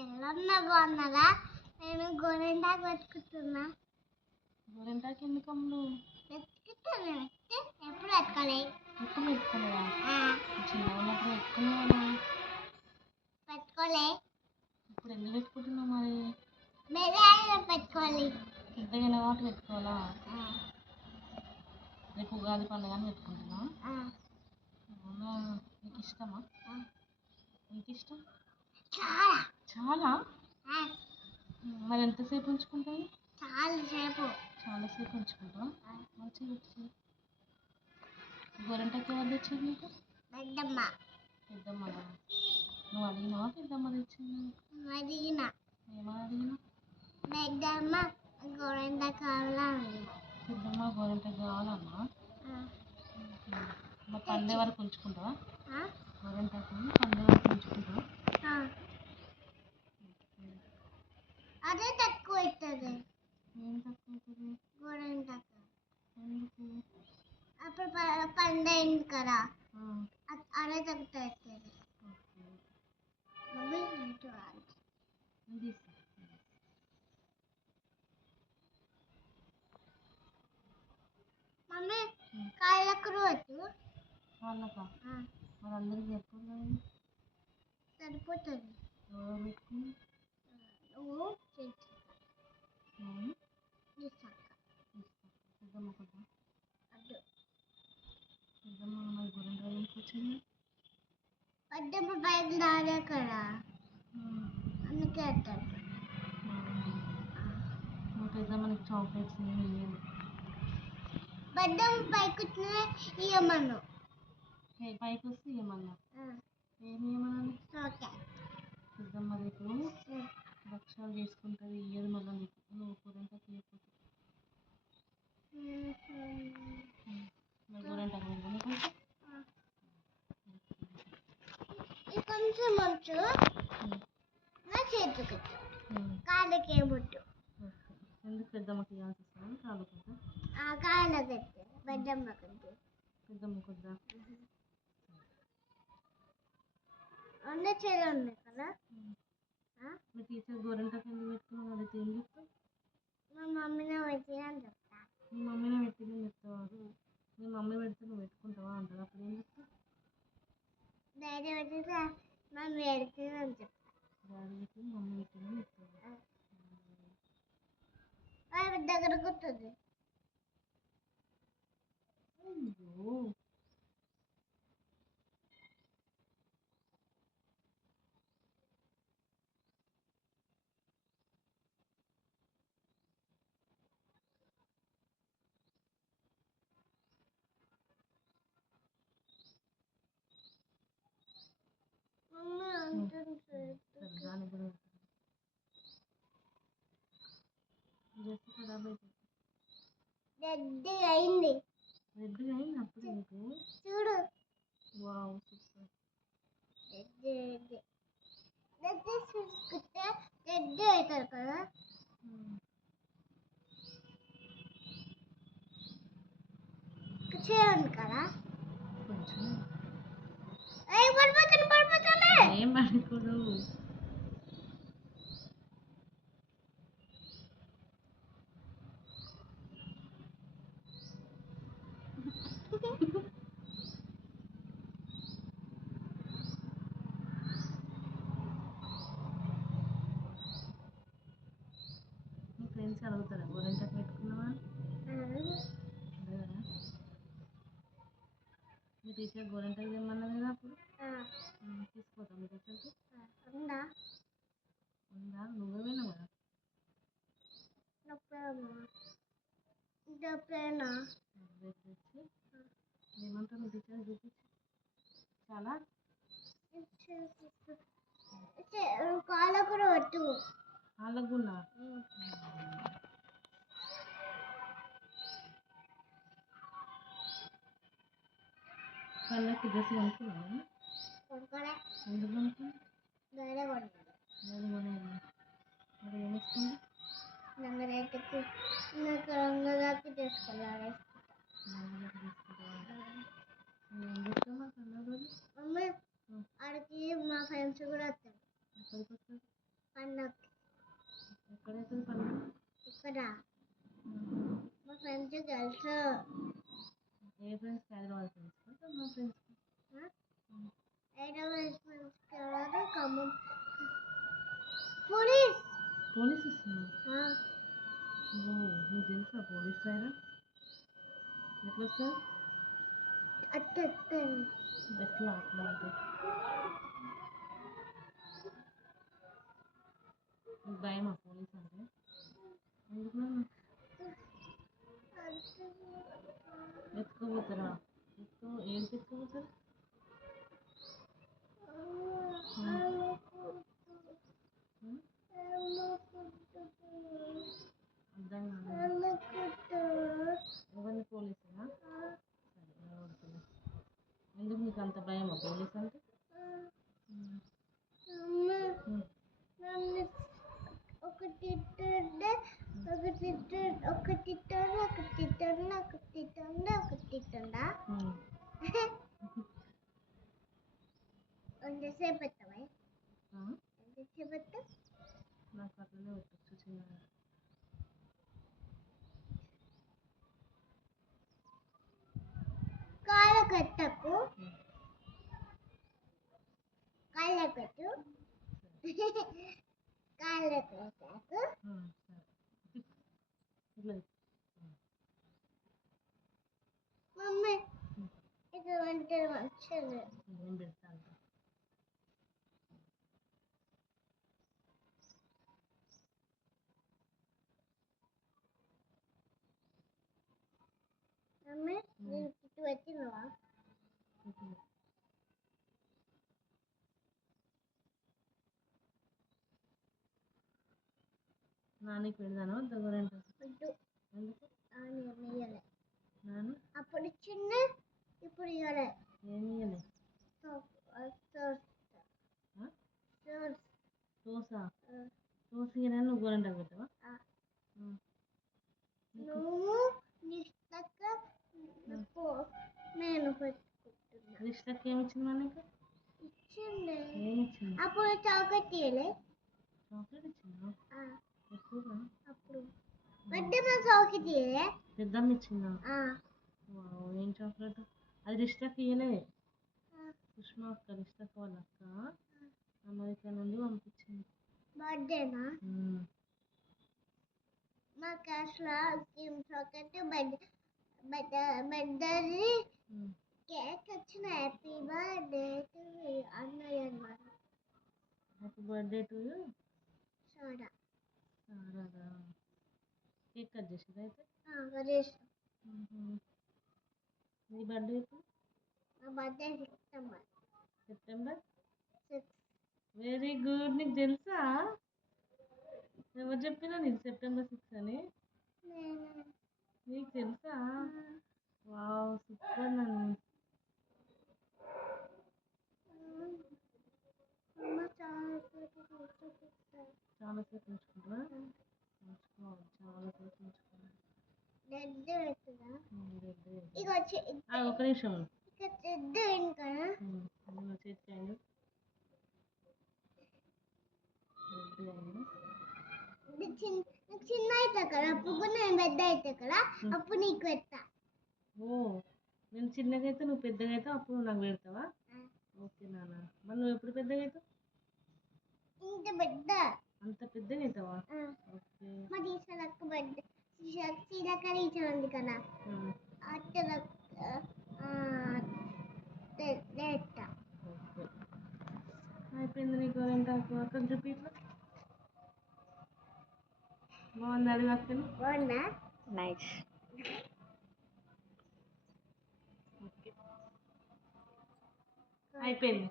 ఎల్లన్న బాగున్నారా? నేను గోరింటాకు వెతుకుతున్నా. గోరింటాకు ఎందుకు అమ్ములు వెతుకుతాను ఎప్పుడు వెతకాలి? ఎప్పుడు పెట్టుకునేవా ఆ, చిన్నగా ఉన్నప్పుడు పెట్టుకోలే. ఇప్పుడు ఎందుకు పెట్టుకుంటున్నావు మరి? బిర్యానీలో పెట్టుకోవాలి. పెద్దగా కాబట్టి పెట్టుకోవాలా? రేపు ఉగాది పండుగ అని పెట్టుకుంటున్నా నీకు ఇష్టమా. నీకు ఇష్టం చాలా. చాలా? మరి ఎంతసేపు ఉంచుకుంటావు? చాలా సేపు. చాలాసేపు ఉంచుకుంటావా? ఆ, మంచిగా వచ్చి గోరింటాకు ఎవరు తెచ్చారు నీకు? పెద్దమ్మ. పెద్దమ్మ? నువ్వు అడిగినావా పెద్దమ్మ తెచ్చింది అడిగిన. ఏమని అడిగినా పెద్దమ్మ గోరింటాకు కావాలని పెద్దమ్మ గోరింటాకు కావాలన్నా మరి పండే వరకు ఉంచుకుంటావా? గోరింటాకు పండే వరకు ఉంచుకుంటావా. అదే తక్కువ అవుతుంది ఏం తక్కువ అవుతుంది ఎందుకు అప్పుడు పండైంది కదా. అదే తక్కువ అవుతుంది మమ్మీ. కాళ్ళకు? రోజు వాళ్ళకా అందరికి చెప్పాలి సరిపోతుంది. పెద్దమ్మ బయట దాడే కదా అందుకే అట్టాడు మా పెద్దమ్మ నీకు చాక్లెట్స్ ఏమి ఇవ్వదు పెద్దమ్మ పైకి ఇయ్యమను ఏ పైకి వస్తే ఆ, ఏమి ఓకే పెద్దమ్మ ఉం. భక్షాలు చేసుకుంటుంది ఇయ్యదు మళ్ళీ నీకు నువ్వు గోరింటాకు ఇవ్వకపోతే కొంచెం? మంచు నా చేతికి. కాళ్ళకి ఏముట్టు ఎందుకు పెద్దమ్మకి ఇవ్వాల్సి వస్తుంది? కాళ్ళకి ఎత్తు పెద్దమ్మ కొంచెం పెద్దమ్మ కొద్దా ఉన్న చేలు ఉన్నాయి కదా? మీ టీచర్ గోరింటాకు ఎందుకు పెట్టుకున్నావు అడిగితే ఏం చెప్తావు? మా మమ్మీనే అని చెప్తా. మీ మమ్మీనే పెట్టిందని చెప్తావా మీ మమ్మీ పెడితే నువ్వు పెట్టుకుంటావా అంటారు. అప్పుడు ఏం చెప్తావు? డాడీ వచ్చి మమ్మీ ఎడుతుంది అని చెప్తా. డాడీ పెట్టి మమ్మీ పెట్టిందని చెప్తావు దగ్గర కూర్చుంది అయ్యో మమ్మీ అంటుంది సరే దానికి కూడా డ్రెస్ ఖరాబ్ అయిపోయింది రెడ్డి అయింది అయింది. అప్పుడు నీకు చూడు వావ్ సూపర్ చూసుకుంటే రెడ్డి అవుతారు కదా. ఏం పడుకోదు మీ ఫ్రెండ్స్ అడుగుతారా గోరింటాకు పెట్టుకున్నావా అడగరా మీ టీచర్ గోరింటాకు తెమ్మన్నది కదా అప్పుడు? తీసుకోతాం మీ టీచర్కి. ఉందా? ఉందా? నువ్వే విన్నావు కదా? ఏమంటారు మీ టీచర్ చూపించి. చాలా? కాళ్ళ కూడా పట్టు. వాళ్ళకు కూడా? వాళ్ళకి డ్రెస్ కొనుక్కున్నాను ఎందుకు కొనుక్కున్నాను మరి ఏమొస్తుంది నాకు మమ్మీ ఆడికి మా ఫ్రెండ్స్ కూడా వస్తారు. ఎక్కడికి వస్తారు? పండగకి ఎక్కడైతుంది పండుగ ఇక్కడ. మా ఫ్రెండ్స్ తెలుసు ఏ ఫ్రెండ్స్ హైదరాబాద్ పోలీస్ పోలీస్ వస్తున్నారు ఓ నీకు తెలుసా పోలీస్ ఆయన ఎట్లా వస్తారు అట్టెత్తాను ఎట్లా అట్లా అంటే నీకు భయమా పోలీస్ అంటే ఎందుకు నాన్న? ఎత్తుకోపోతారా ఎత్తుకో ఏం ఎత్తుకోపోతారు ఉం? ఎవరిని పోలీసునా ఎందుకు నీకు అంత భయమా పోలీస్ అంటే ఉం. ఉం. నన్ను ఒక తిట్టుండే ఒక తిట్టు ఎంతసేపు పెట్టవా? ఎంతసేపు పెట్ట నాకు అట్లనే పెట్టచ్చు చిన్నగా కాళ్ళ కట్టకు ఉం. కాళ్ళ కట్టు కాళ్ళ కట్టకు ఉం, సరే ఇట్లా ఇది వంట మంచిది నేను పెడతాను మమ్మీ నేను కిట్టు పెట్టినవా? ఇట్లా. నాన్నకి పెడదాను దగ్గరంట వద్దు. ఎందుకు అని ఇయ్యలే నాన్న అప్పుడు చిన్న ఇప్పుడు ఇవ్వలే ఏమి ఇయ్యలే ఆ? దోశ ఇయ్యనని నువ్వు గోరంట పెట్టావా. నువ్వు నిష్టక నేను పెట్టుకుంటున్నా రిష్టాకి ఏమి ఇచ్చింది మా నీకు ఇచ్చింది ఏమి ఇచ్చింది అప్పుడు చాకెట్ ఇవ్వలే చాక్లెట్ ఇచ్చిందా ఎక్కువగా అప్పుడు బర్త్డే మా చాకెట్ ఇవ్వలే పెద్దమ్మ ఇచ్చిందా ఏం చాక్లెట్ అది రిష్టాకి ఇయ్యలే సుష్మా అక్క రిష్టాక్ వాళ్ళ అక్క. అమెరికా నుండి పంపించింది. బర్త్డేనా. మా క్లాస్లో స్కీమ్ చాకెట్ బర్త్డే బర్త్డే. కేక్ వచ్చిన హ్యాపీ బర్త్డే టు అన్నయ్య అన్నారు. Happy birthday to you? Soda. రాదా కేక్ కట్ చేసేది అయితే? గణేష్ మ్మ్. నీ బర్త్డే నా birthday September September six very good నీకు తెలుసా? ఎవరు చెప్పినా నీకు సెప్టెంబర్ సిక్స్ అని? నీకు తెలుసా? వావ్ సూపర్ నన్ను చాలా సేపు ఉంచుకుంటావా? ఉంచుకోవాలి చాలా సేపు ఉంచుకోవాలి ఒక్క నిమిషం. ఉండు. ఇక రెడ్ అయింది కదా మ్మ్, ఇదిగో చేతికి అయింది రెడ్ అయింది ఇది చిన్న అవుతా కదా? అప్పుడు నేను పెద్ద అవుతా కదా? అప్పుడు నీకు పెట్టా ఓ నేను చిన్నగా అయితే నువ్వు పెద్దగా అయితే అప్పుడు నాకు పెడతావా? ఓకే నాన్న. మరి నువ్వు ఎప్పుడు పెద్దగా అవుతావు ఇంత పెద్ద. అంత పెద్దగా అవుతావా ఓకే. మా టీచర్లకు బర్త్డే. టీచర్ ఉంది కదా. ఓకే. అయిపోయింది నీకు గోరింటాకు అక్కడ చూపి ఇట్లా. బాగుంది అడిగి అక్కని బాగుందా? నైస్. అయిపోయింది.